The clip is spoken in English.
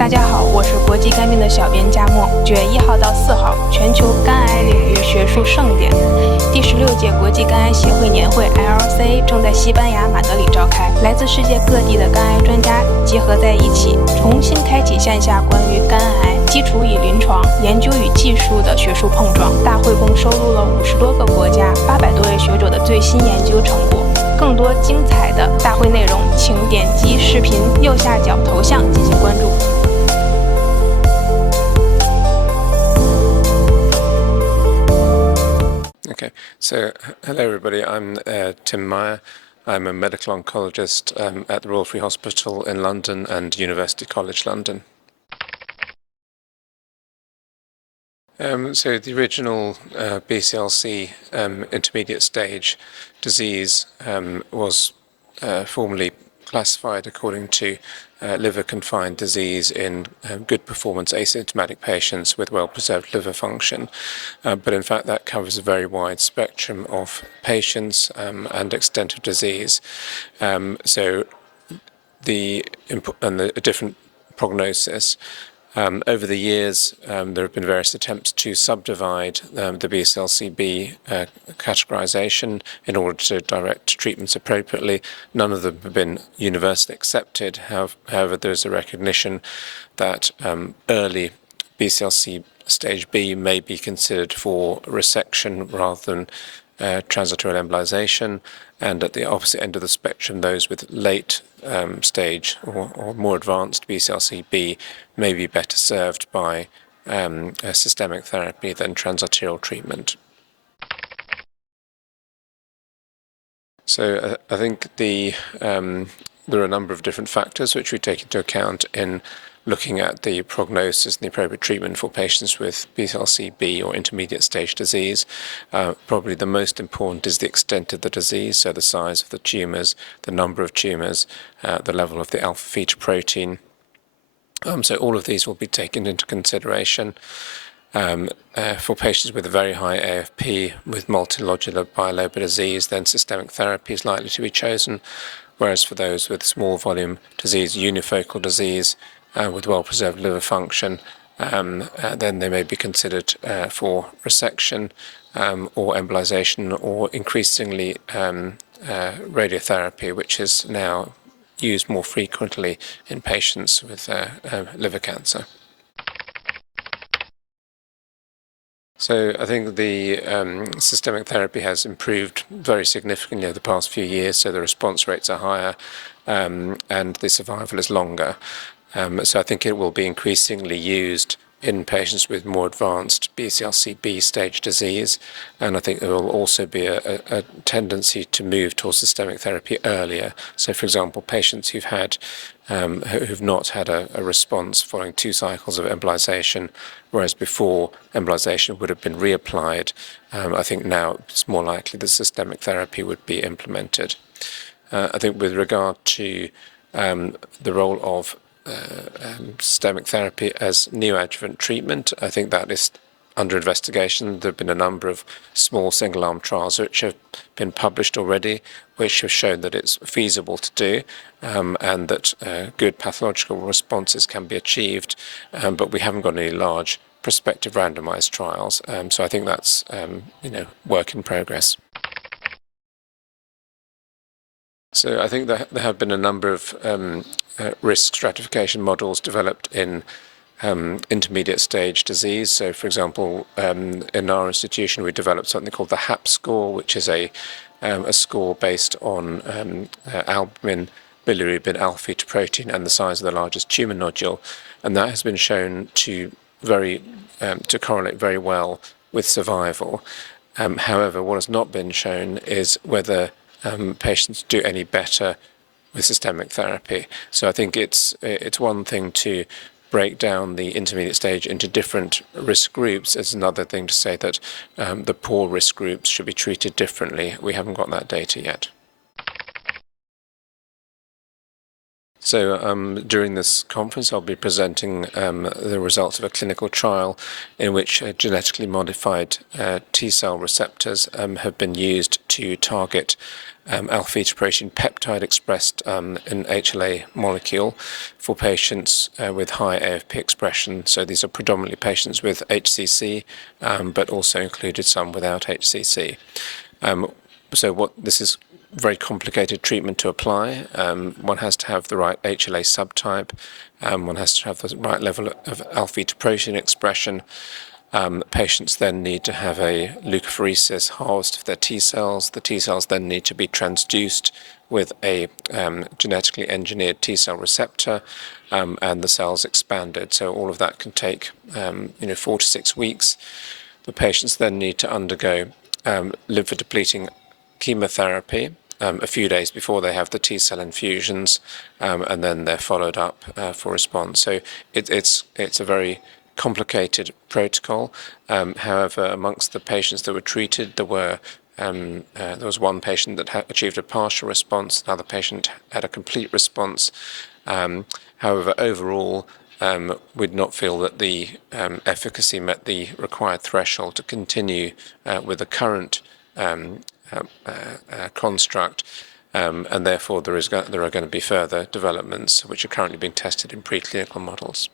大家好，我是国际肝病的小编佳墨。9月1号到4号，全球肝癌领域学术盛典，第16届国际肝癌协会年会 （ILCA） 正在西班牙马德里召开。来自世界各地的肝癌专家结合在一起，重新开启线下关于肝癌基础与临床、研究与技术的学术碰撞。大会共收录了50多个国家、800多位学者的最新研究成果。更多精彩的大会内容，请点击视频右下角头像进行关注。Okay, so hello everybody, I'm Tim Meyer. I'm a medical oncologist at the Royal Free Hospital in London and University College London. So the original BCLC intermediate stage disease was formerly classified according to liver-confined disease in good performance asymptomatic patients with well-preserved liver function. But in fact, that covers a very wide spectrum of patients and extent of disease. So the different prognosis. Over the years, there have been various attempts to subdivide the BCLC-B categorization in order to direct treatments appropriately. None of them have been universally accepted. However, there is a recognition that early BCLC stage B may be considered for resection rather than transarterial embolization, and at the opposite end of the spectrum, those with late stage or more advanced BCLC-B may be better served by systemic therapy than transarterial treatment. So I think there are a number of different factors which we take into account in looking at the prognosis and the appropriate treatment for patients with BCLC-B or intermediate stage disease. Probably the most important is the extent of the disease, so the size of the tumours, the number of tumours, the level of the alpha-fetoprotein. So all of these will be taken into consideration. For patients with a very high AFP with multilobular bilobar disease, then systemic therapy is likely to be chosen, whereas for those with small volume disease, unifocal disease, with well-preserved liver function, then they may be considered for resection or embolization, or increasingly radiotherapy, which is now used more frequently in patients with liver cancer. So I think the systemic therapy has improved very significantly over the past few years, so the response rates are higher and the survival is longer. So I think it will be increasingly used in patients with more advanced BCLC-B stage disease, and I think there will also be a tendency to move towards systemic therapy earlier. So, for example, patients who've not had a response following 2 cycles of embolization, whereas before embolization would have been reapplied, I think now it's more likely that systemic therapy would be implemented. I think with regard to the role of systemic therapy as neoadjuvant treatment, I think that is under investigation. There have been a number of small single-arm trials which have been published already, which have shown that it's feasible to do and that good pathological responses can be achieved, but we haven't got any large prospective randomized trials. So I think that's work in progress. So I think there have been a number of risk stratification models developed in intermediate stage disease. So, for example, in our institution, we developed something called the HAP score, which is a score based on albumin, bilirubin, alpha-fetoprotein, and the size of the largest tumour nodule, and that has been shown to correlate very well with survival. However, what has not been shown is whether patients do any better with systemic therapy. So I think it's one thing to break down the intermediate stage into different risk groups. It's another thing to say that the poor risk groups should be treated differently. We haven't got that data yet. So during this conference, I'll be presenting the results of a clinical trial in which genetically modified T-cell receptors have been used to target alpha-fetoprotein peptide expressed in HLA molecule for patients with high AFP expression. So these are predominantly patients with HCC, but also included some without HCC. So this is very complicated treatment to apply. One has to have the right HLA subtype. One has to have the right level of alpha-fetoprotein expression. Patients then need to have a leukapheresis harvest of their T cells. The T cells then need to be transduced with a genetically engineered T cell receptor, and the cells expanded. So all of that can take 4 to 6 weeks. The patients then need to undergo lymphodepleting chemotherapy a few days before they have the T cell infusions, and then they're followed up for response. So it's a very complicated protocol. However, amongst the patients that were treated, there was one patient that had achieved a partial response, another patient had a complete response. However, overall, we'd not feel that the efficacy met the required threshold to continue with the current construct, and therefore there are going to be further developments which are currently being tested in preclinical models.